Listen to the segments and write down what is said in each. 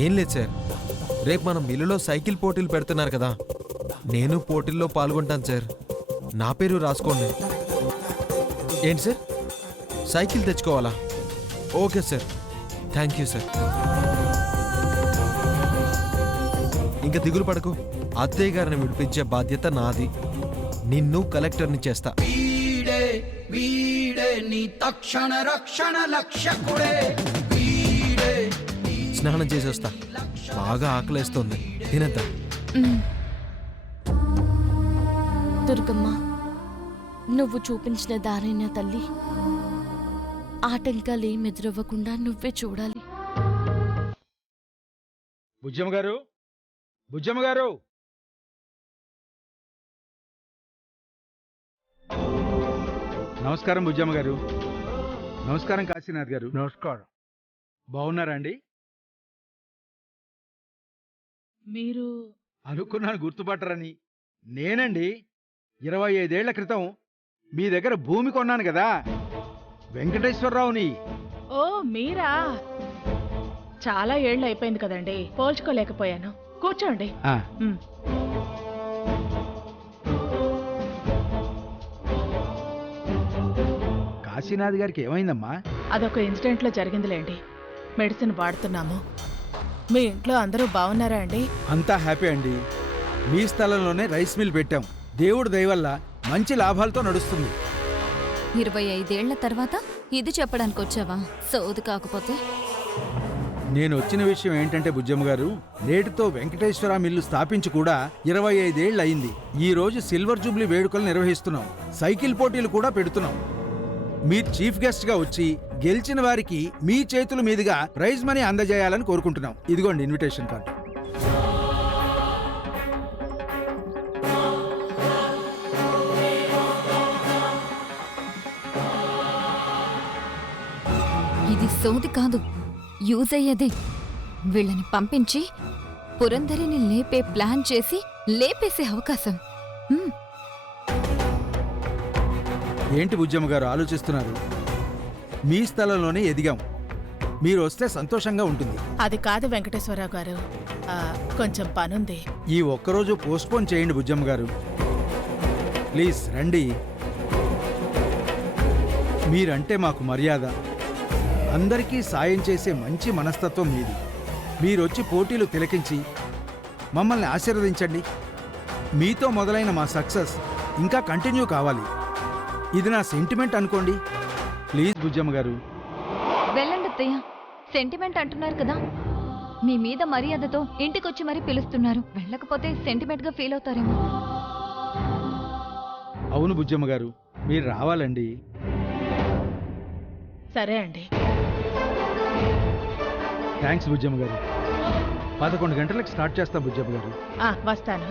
ఏం లేదు సార్, రేపు మనం మిల్లులో సైకిల్ పోటీలు పెడుతున్నారు కదా, నేను పోటీల్లో పాల్గొంటాను సార్. నా పేరు రాసుకోండి. ఏంటి సార్, సైకిల్ తెచ్చుకోవాలా? Okay sir, thank you sir. ఇంకా దిగులు పడకు, అత్తయ్య గారిని విడిపించే బాధ్యత నాది. నిన్ను కలెక్టర్ని చేస్తా. స్నానం చేసి వస్తా, బాగా ఆకలేస్తుంది, తినేద్దాం. దుర్గమ్మ, నువ్వు చూపించిన దారైన తల్లి, ఆటంకాలేం ఎదురవ్వకుండా నువ్వే చూడాలి. బుజ్జమ్మ గారు, బుజ్జమ్మ గారు, నమస్కారం. బుజ్జమ్మ గారు నమస్కారం. కాశీనాథ్ గారు నమస్కారం. బాగున్నారా అండి? మీరు అనుకున్నాను గుర్తుపట్టరని. నేనండి, 25 ఏళ్ల క్రితం మీ దగ్గర భూమి కొన్నాను కదా, వెంకటేశ్వరరావుని. ఓ మీరా? చాలా ఏళ్ళు అయిపోయింది కదండి, పోల్చుకోలేకపోయాను. కూర్చోండి. కాశీనాథ్ గారికి ఏమైందమ్మా? అదొక ఇన్సిడెంట్లో జరిగిందిలేండి. మెడిసిన్ వాడుతున్నాము. మీ ఇంట్లో అందరూ బాగున్నారా అండి? అంతా హ్యాపీ అండి. మీ స్థలంలోనే రైస్ మిల్ పెట్టాం. దేవుడి దయ వల్ల మంచి లాభాలతో నడుస్తుంది. 25 ఏళ్ల తర్వాత ఇది చెప్పడానికి వచ్చావా? సోది కాకపోతే. నేను వచ్చిన విషయం ఏంటంటే బుజ్జమ్మ గారు, నేటితో వెంకటేశ్వర మిల్లు స్థాపించి కూడా 25 ఏళ్ళు అయింది. ఈ రోజు సిల్వర్ జూబ్లీ వేడుకలు నిర్వహిస్తున్నాం. సైకిల్ పోటీలు కూడా పెడుతున్నాం. మీరు చీఫ్ గెస్ట్ గా వచ్చి గెలిచిన వారికి మీ చేతుల మీదుగా ప్రైజ్ మనీ అందజేయాలని కోరుకుంటున్నాం. ఇదిగోండి ఇన్విటేషన్ కార్డు. ఇది సోది కాదు, యూజ్ అయ్యేదే. వీళ్ళని పంపించి పురంధరిని లేపే ప్లాన్ చేసి లేపేసే అవకాశం. ఏంటి బుజ్జమ్మ గారు ఆలోచిస్తున్నారు? మీ స్థలంలోనే ఎదిగాం. మీరు వస్తే సంతోషంగా ఉంటుంది. అది కాదు వెంకటేశ్వరరావు గారు, కొంచెం పనుంది. ఈ ఒక్కరోజు పోస్ట్పోన్ చేయండి బుజ్జమ్మ గారు, ప్లీజ్ రండి. మీరంటే మాకు మర్యాద. అందరికీ సాయం చేసే మంచి మనస్తత్వం మీది. మీరొచ్చి పోటీలు తిలకించి మమ్మల్ని ఆశీర్వదించండి. మీతో మొదలైన మా సక్సెస్ ఇంకా కంటిన్యూ కావాలి. ఇది నా సెంటిమెంట్ అనుకోండి. ప్లీజ్ బుజ్జమ్మ గారు. వెళ్ళండి అత్తయ్య. సెంటిమెంట్ అంటున్నారు కదా, మీ మీద మర్యాదతో ఇంటికొచ్చి మరీ పిలుస్తున్నారు. వెళ్ళకపోతే సెంటిమెంట్ గా ఫీల్ అవుతారేమో. అవును బుజ్జమ్మ గారు, మీరు రావాలండి. సరే అండి. థ్యాంక్స్ బుజ్జమ్మ గారు. 11 గంటలకు స్టార్ట్ చేస్తా బుజ్జమ్మ గారు. వస్తాను.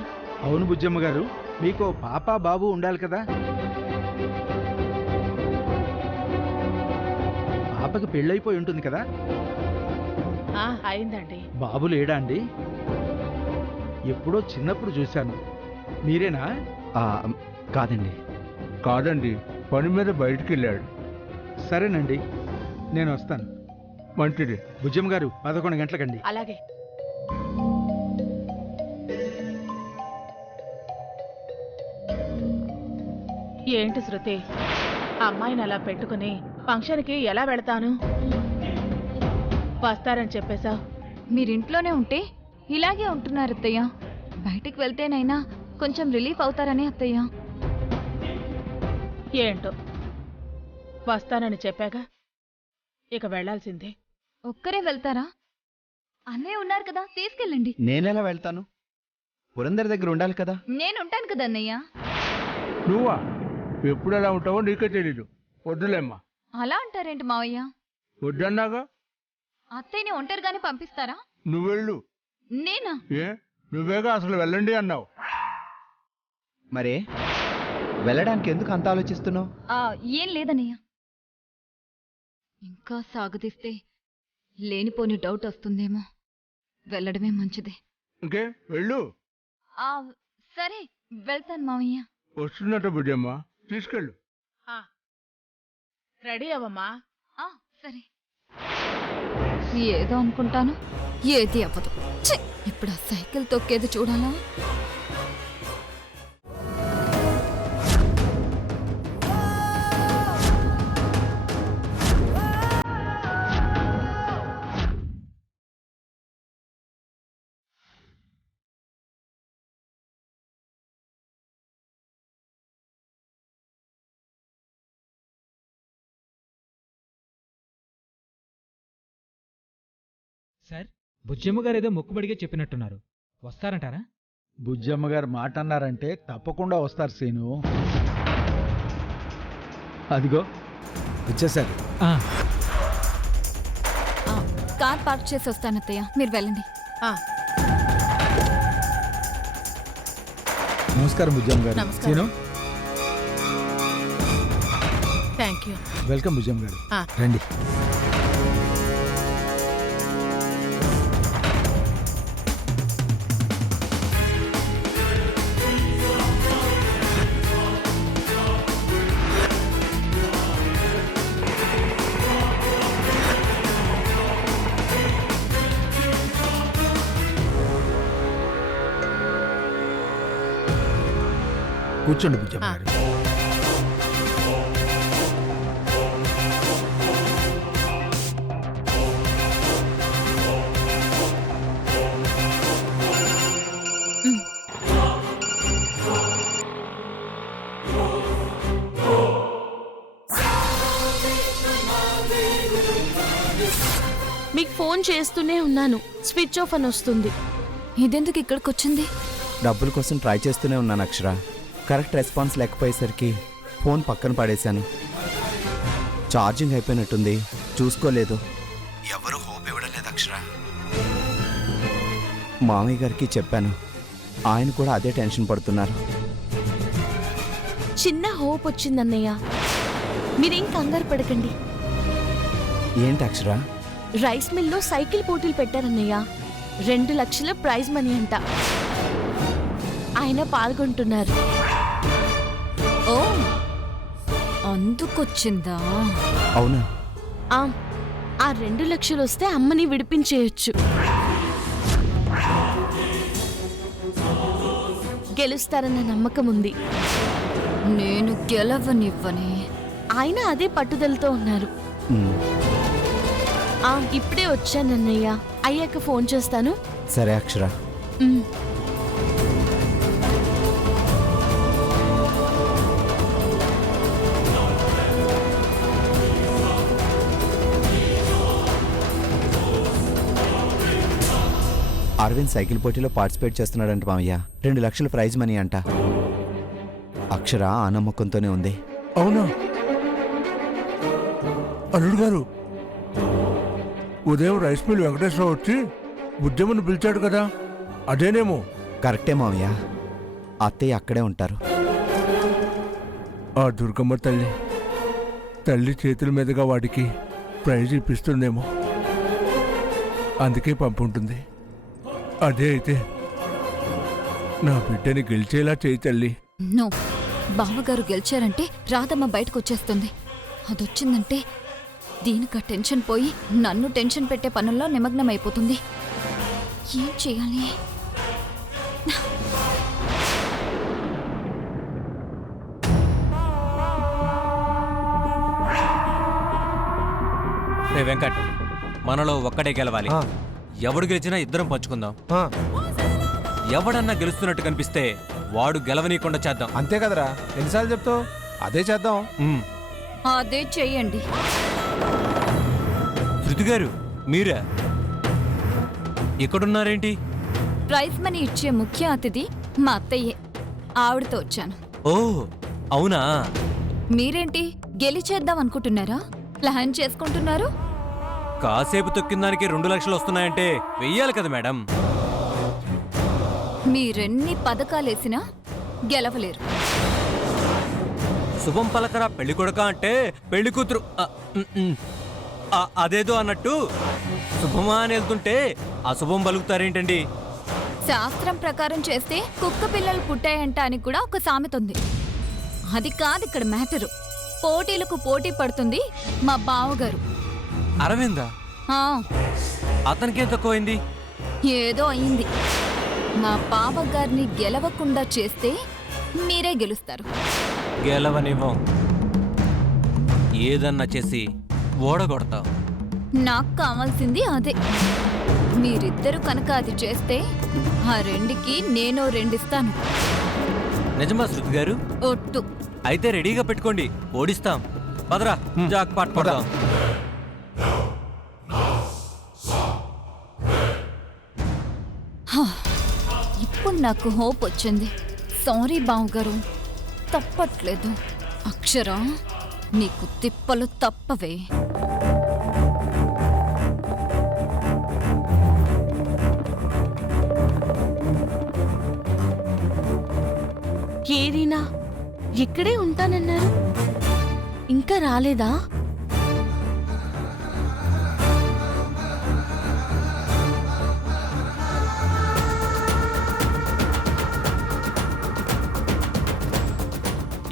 అవును బుజ్జమ్మ గారు, మీకు పాప బాబు ఉండాలి కదా. పాపకి పెళ్ళైపోయి ఉంటుంది కదా. అయిందండి. బాబు లేడా అండి? ఎప్పుడో చిన్నప్పుడు చూశాను. మీరేనా? కాదండి. కాదండి, పని మీద బయటికి వెళ్ళాడు. సరేనండి, నేను వస్తాను. మంచిది. బుజ్జమ్మ గారు 11 గంటలకండి. అలాగే. ఏంటి శృతి, అమ్మాయిని అలా పెట్టుకుని ఫంక్షన్కి ఎలా వెళతాను? వస్తారని చెప్పేశావు. మీరింట్లోనే ఉంటే ఇలాగే ఉంటున్నారు అత్తయ్య. బయటికి వెళ్తేనైనా కొంచెం రిలీఫ్ అవుతారని అత్తయ్య. ఏంటో, వస్తానని చెప్పాగా, ఇక వెళ్లాల్సిందే. ఒక్కరే వెళ్తారా? అన్నయ్య ఉన్నారు కదా, తీసుకెళ్ళండి. నేనెలా వెళ్తాను? పురందరి దగ్గర ఉండాలి కదా. నేనుంటాను కదా అన్నయ్య. నువ్వా? ఎప్పుడు ఎలా ఉంటావో నీకే తెలీదు. వద్దులేమ్మా. అలా అంటారేంటి మావయ్య? వద్దన్నాగా. అత్తయ్యని ఒంటరిగానే పంపిస్తారా? నువ్వెళ్ళు. నేనా? ఏ, నువ్వేగా అసలు వెళ్ళండి అన్నావు. మరే వెళ్ళడానికి ఎందుకు అంత ఆలోచిస్తున్నావు? ఏం లేదన్నయ్య. ఇంకా సాగదీస్తే లేనిపోని డౌట్ వస్తుందేమో. వెళ్ళడమే మంచిది. ఇంకే వెళ్ళు. సరే వెళ్తాను మావయ్య. వస్తున్నట్టు బుజ్జమ్మ, తీసుకెళ్ళు. రెడీ అవ్వమ్మా. సరే. ఏదో అనుకుంటాను, ఏది అవ్వదు. ఛీ! ఇప్పుడు ఆ సైకిల్ తొక్కేది చూడాలా? సార్, బుజ్జమ్మ గారు ఏదో మొక్కుబడిగా చెప్పినట్టున్నారు, వస్తారంటారా? బుజ్జమ్మ గారు మాట అన్నారంటే తప్పకుండా వస్తారు సీను. అదిగో వచ్చేసారు. ఆ, కార్ పార్క్ చేసి వస్తాను అత్తయ్య, మీరు వెళ్ళండి. ఆ, నమస్కారం బుజ్జమ్మ గారు. నమస్కారం. Seenu, thank you. Welcome Bujjamma గారు. ఆ. రండి. కూర్చోండి బుజ్జమ్మ ఆ. గారు. మీకు ఫోన్ చేస్తూనే ఉన్నాను, స్విచ్ ఆఫ్ అని వస్తుంది. ఇదెందుకు ఇక్కడికి వచ్చింది? డబ్బుల కోసం ట్రై చేస్తూనే ఉన్నాను అక్షర. కరెక్ట్ రెస్పాన్స్ లేకపోయేసరికి ఫోన్ పక్కన పడేశాను. ఛార్జింగ్ అయిపోయినట్టుంది, చూసుకోలేదు. ఎవరు హోప్ ఇవ్వడం లేదు అక్షర. మామయ్య గారికి చెప్పాను, ఆయన కూడా అదే టెన్షన్ పడుతున్నారు. చిన్న హోప్ వచ్చిందన్నయ్య, మీరేం కంగారు పడకండి. ఏంటి అక్షర? రైస్ మిల్లో సైకిల్ పోటీలు పెట్టారన్నయ్య. 2 లక్షల ప్రైజ్ మనీ అంట. ఆయన పాల్గొంటున్నారు. ఓ, అందుకొచ్చిందా? అవునా? ఆ 2 లక్షలు వస్తే అమ్మని విడిపించేయొచ్చు. గెలుస్తారన్న నమ్మకం ఉంది. నేను గెలవనివ్వని. ఆయన అదే పట్టుదలతో ఉన్నారు. ఉమ్, ఇప్పుడే వచ్చానన్నయ్య, అయ్యాక ఫోన్ చేస్తాను. సరే అక్షర. ఉమ్. అరవింద్ సైకిల్ పోటీలో పార్టిసిపేట్ చేస్తున్నాడంట మామయ్య. 2 లక్షల ప్రైజ్ మనీ అంట. అక్షర ఆ నమ్మకంతోనే ఉంది. అవునా అల్లుడు గారు? ఉదయం రైస్ మిల్ వెంకటేశ్వరరావు వచ్చి బుజ్జమ్మను పిలిచాడు కదా, అదేనేమో. కరెక్టే మామయ్య, అత్తయ్య అక్కడే ఉంటారు. ఆ దుర్గమ్మ తల్లి చేతుల మీదుగా వాడికి ప్రైజ్ ఇప్పిస్తుందేమో, అందుకే పంపుంటుంది. అదే అయితే నా బిడ్డని గెలిచేలా చేయి తల్లి. నో, బావగారు గెలిచారంటే రాధమ్మ బయటకు వచ్చేస్తుంది. అదొచ్చిందంటే దీనికి టెన్షన్ పోయి నన్ను టెన్షన్ పెట్టే పనుల్లో నిమగ్నమైపోతుంది. ఏం చేయాలి? రే వెంకట్, మనలో ఒక్కడే గెలవాలి. ఎవడు గెలిచినా ఇద్దరం పంచుకుందాం. ఎవడన్నా గెలుస్తున్నట్టు కనిపిస్తే వాడు గెలవనీయకుండా చేద్దాం. అంతే కదరా, ఎన్నిసార్లు చెప్తావు? అదే చేద్దాం. అదే చెయ్యండి. శృతి గారు, మీరా ఇక్కడున్నారేంటి? ప్రైజ్ మనీ ఇచ్చే ముఖ్య అతిథి మా అత్తయ్యే, ఆవిడతో వచ్చాను. ఓ అవునా? మీరేంటి గెలిచేద్దాం అనుకుంటున్నారా? ప్లాన్ చేసుకుంటున్నారు? కాసేపు తొక్కిన దానికి 2 లక్షలు వస్తున్నాయంటే వెయ్యాలి కదా మేడం. మీరెన్ని పథకాలేసినా గెలవలేరు. శుభం పలకరా పెళ్లి కొడుక అంటే పెళ్లి కూతురు అదేదో అన్నట్టు శుభమా అని వెళ్తుంటే అశుభం పలుకుతారేంటండి? శాస్త్రం ప్రకారం చేస్తే కుక్క పిల్లలు పుట్టాయంట అని కూడా ఒక సామెత ఉంది. అది కాదు ఇక్కడ మ్యాటరు. పోటీలకు పోటీ పడుతుంది మా బావగారు. అరవిందా? అతనికేం తక్కువైంది? ఏదో అయింది. మా బావగారిని గెలవకుండా చేస్తే మీరే గెలుస్తారు. గెలవనివ్వం. ఏదన్నా చేసి ఓడగొడతావు. నాకు కావాల్సింది అదే. మీరిద్దరు కనుక అది చేస్తే ఆ రెండుకి నేను రెండిస్తాను. నిజమా శృతి గారు? ఒట్టు. అయితే రెడీగా పెట్టుకోండి, ఓడిస్తాం. పదరా, జాక్ పాట్ పడదాం. ఇప్పుడు నాకు హోప్ వచ్చింది. సారీ బావగారు, తప్పట్లేదు. అక్షర, నీకు తిప్పలు తప్పవే. ఏరీనా ఇక్కడే ఉంటానన్నారు, ఇంకా రాలేదా?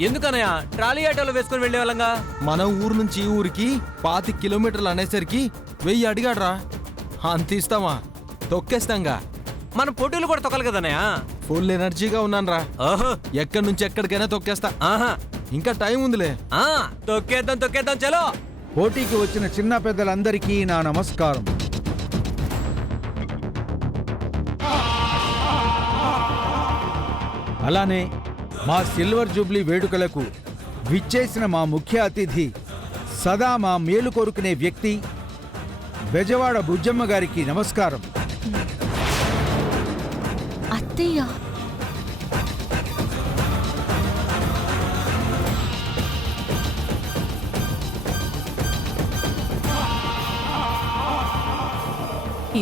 ఎందుకనయ్యా ట్రాలీ ఆటోలో వేసుకుని వెళ్లే వాళ్ళంగా? మన ఊరు నుంచి ఈ ఊరికి 25 కిలోమీటర్లు అనేసరికి 1000 అడిగాడ్రా. అంత ఇస్తామా? తొక్కేస్తాంగా. మన పోటీలు కూడా తొక్కలు కదనయ్యా. ఫుల్ ఎనర్జీగా ఉన్నానురా. ఓహో, ఎక్కడి నుంచి ఎక్కడికైనా తొక్కేస్తా. ఆహా, ఇంకా టైం ఉందిలే. తొక్కేద్దాం తొక్కేద్దాం, చలో. పోటీకి వచ్చిన చిన్న పెద్దలందరికీ నా నమస్కారం. అలానే మా సిల్వర్ జూబ్లీ వేడుకలకు విచ్చేసిన మా ముఖ్య అతిథి, సదా మా మేలు కోరుకునే వ్యక్తి బెజవాడ బుజ్జమ్మ గారికి నమస్కారం. అత్తయ్య,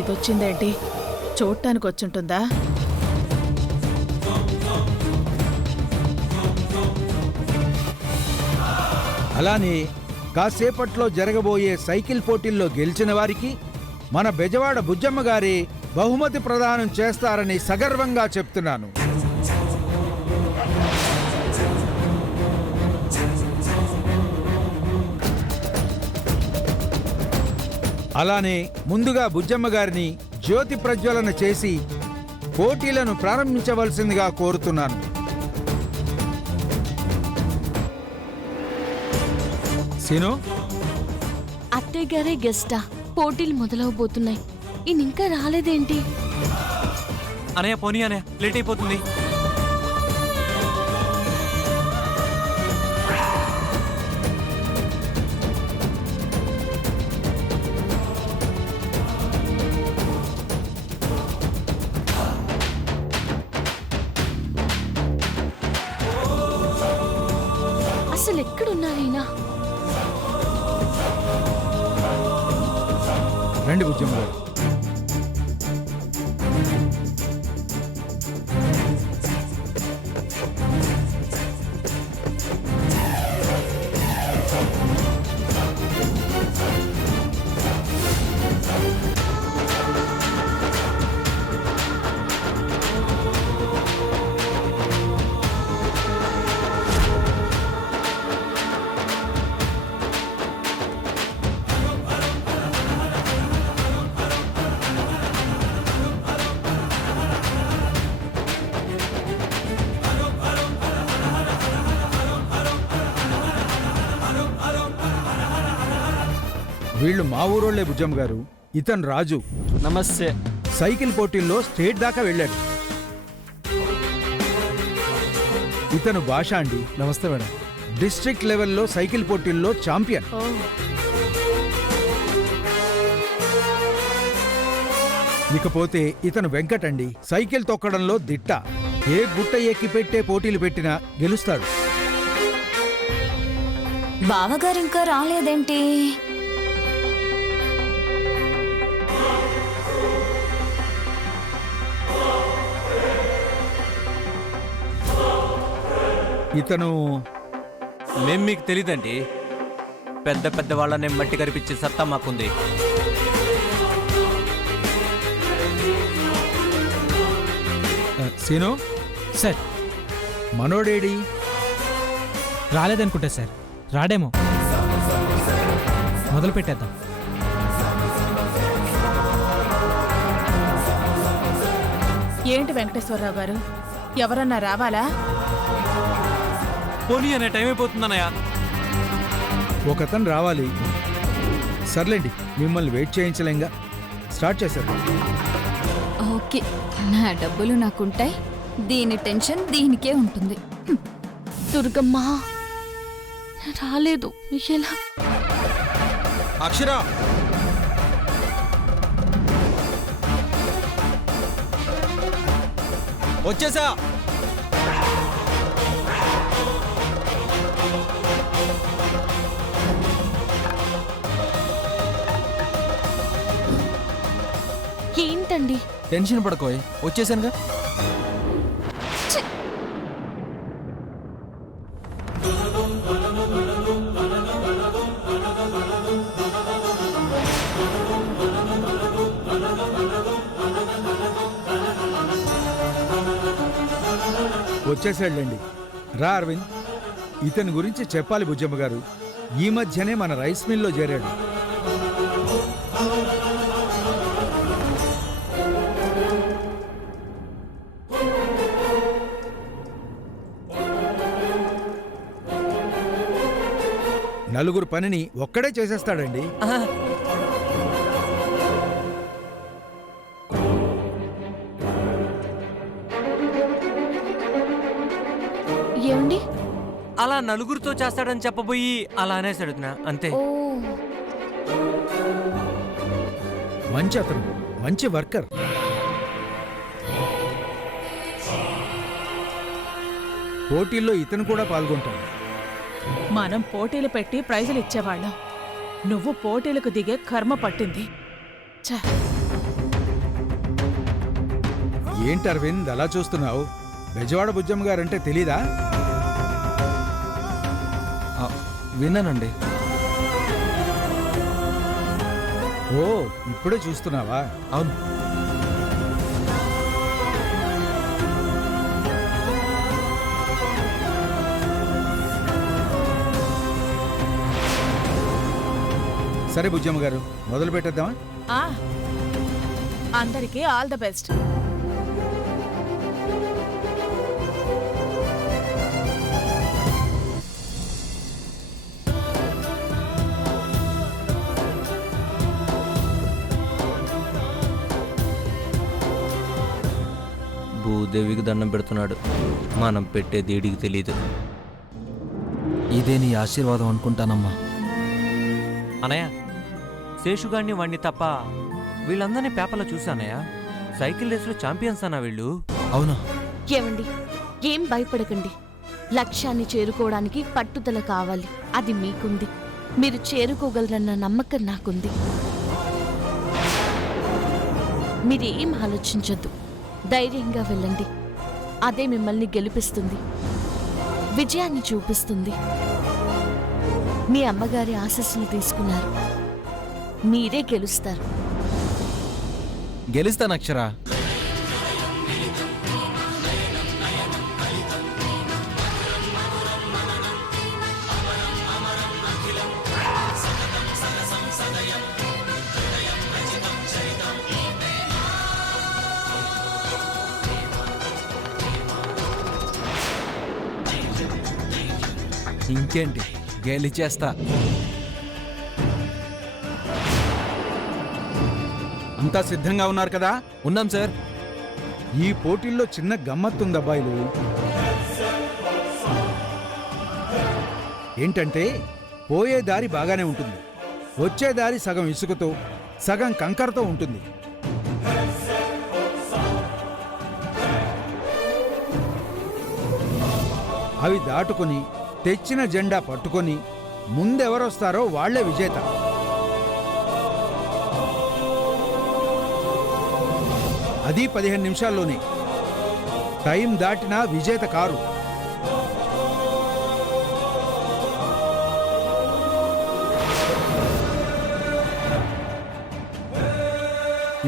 ఇదొచ్చిందేంటి? చూడటానికి వచ్చుంటుందా? అలానే కాసేపట్లో జరగబోయే సైకిల్ పోటీల్లో గెలిచిన వారికి మన బెజవాడ బుజ్జమ్మ గారి బహుమతి ప్రదానం చేస్తారని సగర్వంగా చెప్తున్నాను. అలానే ముందుగా బుజ్జమ్మ గారిని జ్యోతి ప్రజ్వలన చేసి పోటీలను ప్రారంభించవలసిందిగా కోరుతున్నాను. సీను, అత్తయ్య గారే గెస్టా? పోటీలు మొదలవబోతున్నాయి, ఈయన ఇంకా రాలేదేంటి? అనయ్య పోనీ అనయ్య, లేట్ అయిపోతుంది. అసలు ఎక్కడున్నారైనా? రండి బుజ్జమ్మ గారు. వీళ్ళు మా ఊరోళ్లే బుజ్జమ్మ గారు. ఇతను రాజు. నమస్తే. సైకిల్ పోటీల్లో స్టేట్ దాకా వెళ్ళాడు. ఇతను భాష అండి. నమస్తే మేడం. డిస్ట్రిక్ట్ లెవెల్లో సైకిల్ పోటీల్లో ఛాంపియన్. ఓ, ఇకపోతే ఇతను వెంకట్ అండి. సైకిల్ తొక్కడంలో దిట్ట. ఏ గుట్ట ఎక్కి పెట్టే పోటీలు పెట్టినా గెలుస్తాడు. బావగారు ఇంకా రాలేదేంటి? ఇతను మేం మీకు తెలీదండి. పెద్ద పెద్ద వాళ్ళనే మట్టి కరిపించే సత్తా మాకుంది. సీను సార్, మనోడేడి? రాలేదనుకుంటా సార్. రాడేమో. మొదలు పెట్టేద్దాం. ఏంటి వెంకటేశ్వరరావు గారు, ఎవరన్నా రావాలా? పోనీ అనే టైం అయిపోతుందన్నయ్య. ఒకతను రావాలి. సర్లేండి, మిమ్మల్ని వెయిట్ చేయించలేంగా. స్టార్ట్ చేశారు. ఓకే, నా డబ్బులు నాకుంటాయి, దీని టెన్షన్ దీనికే ఉంటుంది. దుర్గమ్మ రాలేదు, ఎలా? అక్షర, వచ్చేసా. ఏంటండి? టెన్షన్ పడుకోయ్, వచ్చేసానుగా. వచ్చేసాడులేండి. రా అరవింద్, ఇతని గురించి చెప్పాలి బుజ్జమ్మ గారు. ఈ మధ్యనే మన రైస్ మిల్లో చేరాడు. నలుగురు పనిని ఒక్కడే చేసేస్తాడండి. ఏమండి? అలా నలుగురితో చేస్తాడని చెప్పబోయి అలా అనేసాడుతున్నా అంతే. ఓ, మంచి అతను, మంచి వర్కర్. పోటీల్లో ఇతను కూడా పాల్గొంటాడు. మనం పోటీలు పెట్టి ప్రైజులు ఇచ్చేవాళ్ళం. నువ్వు పోటీలకు దిగే కర్మ పట్టింది. ఛ! ఏంటి అరవింద్ అలా చూస్తున్నావు? బెజవాడ బుజ్జమ్మ గారంటే తెలీదా? విన్నానండి. ఓ, ఇప్పుడే చూస్తున్నావా? అవును. సరే బుజ్జమ్మ గారు, మొదలు పెట్టేద్దామా? ఆ, అందరికీ ఆల్ ద బెస్ట్. భూదేవికి దండం పెడుతున్నాడు, మనం పెట్టే దేడికి తెలీదు. ఇదే నీ ఆశీర్వాదం అనుకుంటానమ్మా. అనయ్య, శేషుగాడిని వాణ్ణి తప్ప వీళ్ళందరినీ పేపర్లో చూసానయ్య. సైకిల్ రేసులో ఛాంపియన్స్ అన్నా వీళ్ళు. అవునా? ఏమండి? ఏం భయపడకండి. లక్ష్యాన్ని చేరుకోవడానికి పట్టుదల కావాలి, అది మీకుంది. మీరు చేరుకోగలరన్న నమ్మకం నాకుంది. మీరేం ఆలోచించొద్దు, ధైర్యంగా వెళ్ళండి. అదే మిమ్మల్ని గెలిపిస్తుంది, విజయాన్ని చూపిస్తుంది. మీ అమ్మగారి ఆశీస్సులు తీసుకున్నారు, మీరే గెలుస్తారు. గెలుస్తాను అక్షర. ఇంకేంటి, గెలిచేస్తా. అంతా సిద్ధంగా ఉన్నారు కదా? ఉన్నాం సార్. ఈ పోటీల్లో చిన్న గమ్మత్తుంది అబ్బాయిలు. ఏంటంటే, పోయే దారి బాగానే ఉంటుంది, వచ్చే దారి సగం ఇసుకతో సగం కంకరతో ఉంటుంది. అవి దాటుకొని తెచ్చిన జెండా పట్టుకొని ముందెవరొస్తారో వాళ్లే విజేత. అది 15 నిమిషాల్లోనే. టైం దాటినా విజేత కారు.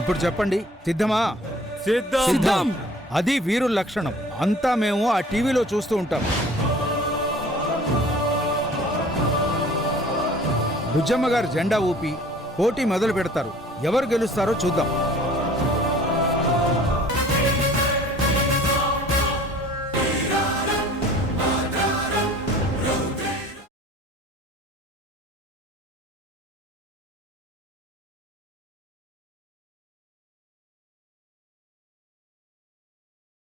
ఇప్పుడు చెప్పండి, సిద్ధమా? సిద్ధం. అది వీరుల లక్షణం. అంతా మేము ఆ టీవీలో చూస్తూ ఉంటాం. బుజ్జమ్మ గారు జెండా ఊపి పోటీ మొదలు పెడతారు. ఎవరు గెలుస్తారో చూద్దాం.